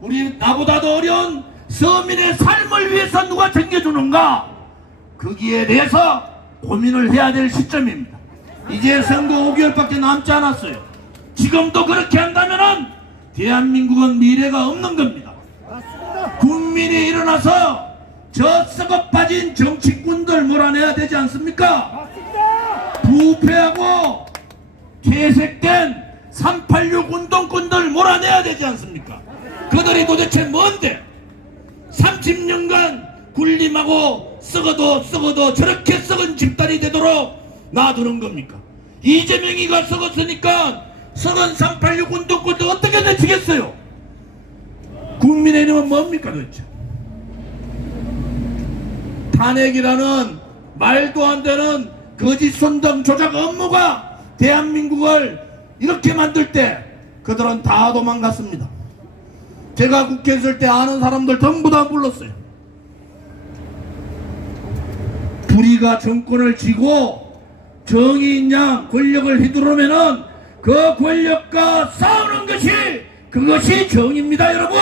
우리 나보다도 어려운 서민의 삶을 위해서 누가 챙겨주는가? 거기에 대해서 고민을 해야 될 시점입니다. 이제 선거 5개월밖에 남지 않았어요. 지금도 그렇게 한다면은 대한민국은 미래가 없는 겁니다. 국민이 일어나서 저 썩어 빠진 정치꾼들 몰아내야 되지 않습니까? 부패하고 퇴색된 386 운동꾼들 몰아내야 되지 않습니까? 그들이 도대체 뭔데 30년간 군림하고 썩어도 저렇게 썩은 집단이 되도록 놔두는 겁니까? 이재명이가 썩었으니까 썩은 386 운동꾼들 어떻게 내치겠어요? 국민의힘은 뭡니까 도대체? 탄핵이라는 말도 안 되는 거짓 선동 조작 업무가 대한민국을 이렇게 만들 때 그들은 다 도망갔습니다. 제가 국회에 있을 때 아는 사람들 전부 다 불렀어요. 불의가 정권을 쥐고 정의인 양 권력을 휘두르면은 그 권력과 싸우는 것이 그것이 정의입니다, 여러분.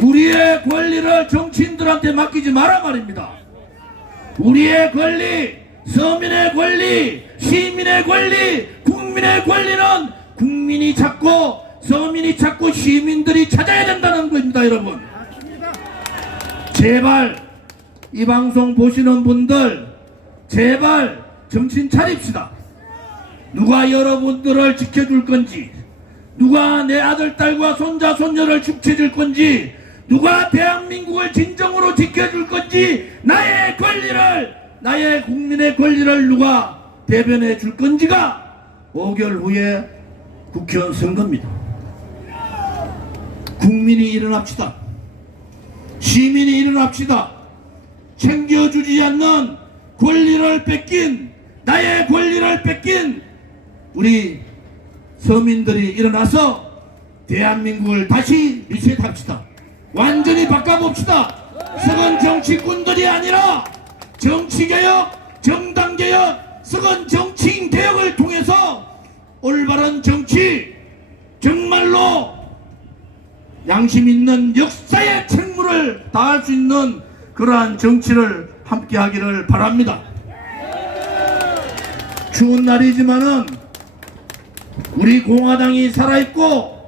우리의 권리를 정치인들한테 맡기지 마라 말입니다. 우리의 권리, 서민의 권리, 시민의 권리, 국민의 권리는 국민이 찾고 서민이 찾고 시민들이 찾아야 된다는 겁니다, 여러분. 제발 이 방송 보시는 분들 제발 정신 차립시다. 누가 여러분들을 지켜줄 건지, 누가 내 아들, 딸과 손자, 손녀를 지켜줄 건지, 누가 대한민국을 진정으로 지켜줄 건지, 나의 권리를, 나의 국민의 권리를 누가 대변해 줄 건지가 5개월 후에 국회의원 선거입니다. 국민이 일어납시다. 시민이 일어납시다. 챙겨주지 않는 권리를 뺏긴, 나의 권리를 뺏긴 우리 서민들이 일어나서 대한민국을 다시 리셋합시다. 완전히 바꿔봅시다. 썩은 정치꾼들이 아니라 정치개혁, 정당개혁, 썩은 정치인 개혁을 통해서 올바른 정치, 정말로 양심 있는 역사의 책무를 다할 수 있는 그러한 정치를 함께 하기를 바랍니다. 추운 날이지만은 우리 공화당이 살아있고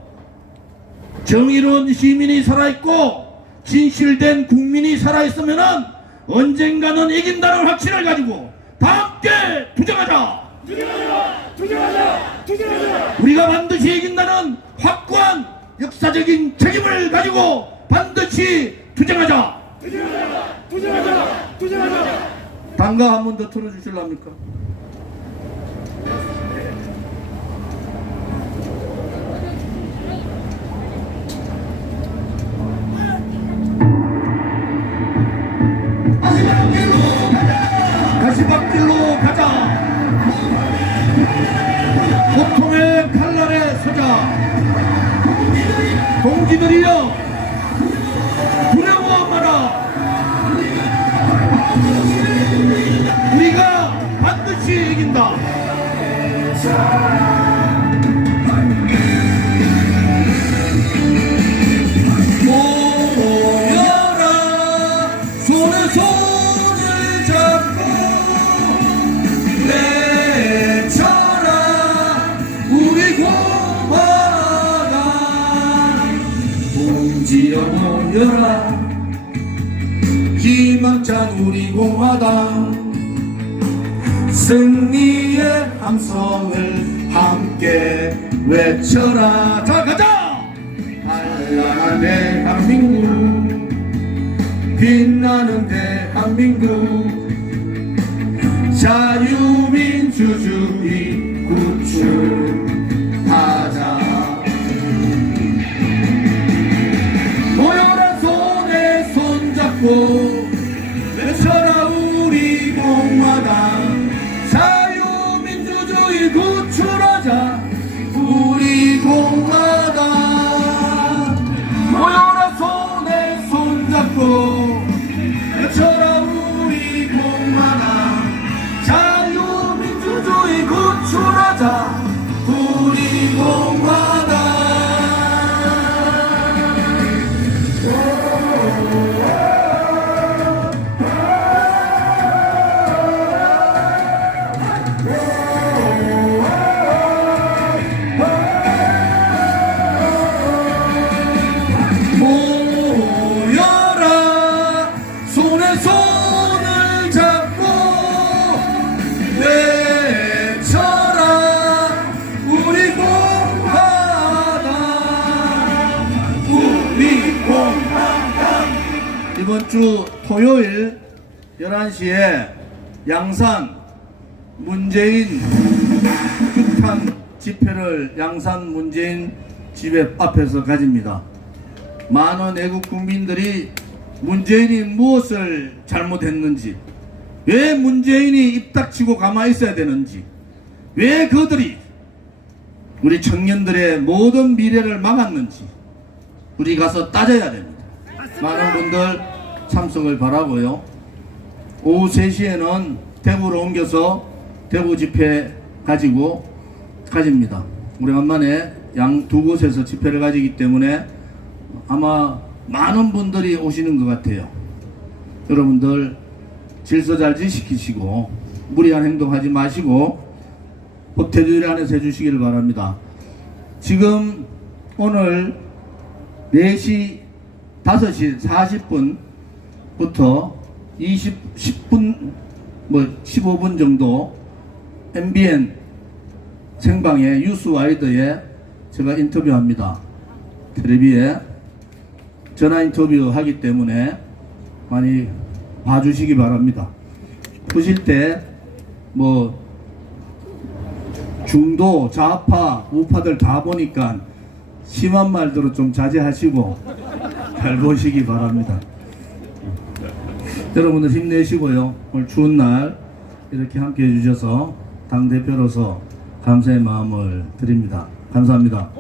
정의로운 시민이 살아있고 진실된 국민이 살아있으면은 언젠가는 이긴다는 확신을 가지고 다 함께 투쟁하자. 우리가 반드시 이긴다는 확고한 역사적인 책임을 가지고 반드시 투쟁하자. 단가 한 번 더 틀어주실랍니까? 가시밭길로 가자. 고통의 칼날에 서자. 동지들이여 두려워 마라. 우리가 반드시 이긴다. 모여라 모여라 희망찬 우리 공화당 승리의 함성을 함께 외쳐라. 자 가자. 찬란한 대한민국 빛나는 대한민국 자유민주주의 구축하자. 모여라 손에 손잡고 외쳐라 우리 공화당 자유민주주의 구출하자. 우리 공화당 모여라 손에 손잡고 외쳐라 우리 공화당 자유민주주의 구출하자. 우리 공화당 모여라 손에 손을 잡고 외쳐라 우리 공화당 우리 공화당. 이번 주 토요일 11시에 양산 문재인 규탄 집회를 양산 문재인 집회 앞에서 가집니다. 많은 애국 국민들이 문재인이 무엇을 잘못했는지, 왜 문재인이 입 닥치고 가만히 있어야 되는지, 왜 그들이 우리 청년들의 모든 미래를 막았는지 우리 가서 따져야 됩니다. 많은 분들 참석을 바라고요. 오후 3시에는 대구로 옮겨서 대구 집회 가지고 가집니다. 오래간만에 양 두 곳에서 집회를 가지기 때문에 아마 많은 분들이 오시는 것 같아요. 여러분들 질서 잘 지키시고 무리한 행동하지 마시고 법 테두리 안에서 해주시기를 바랍니다. 지금 오늘 4시 5시 40분부터 10분 15분 정도 MBN 생방에 뉴스와이드에 제가 인터뷰합니다. 텔레비에 전화 인터뷰 하기 때문에 많이 봐주시기 바랍니다. 보실 때 중도, 좌파, 우파들 다 보니까 심한 말들은 좀 자제하시고 잘 보시기 바랍니다. 여러분들 힘내시고요. 오늘 추운 날 이렇게 함께 해주셔서 당대표로서 감사의 마음을 드립니다. 감사합니다.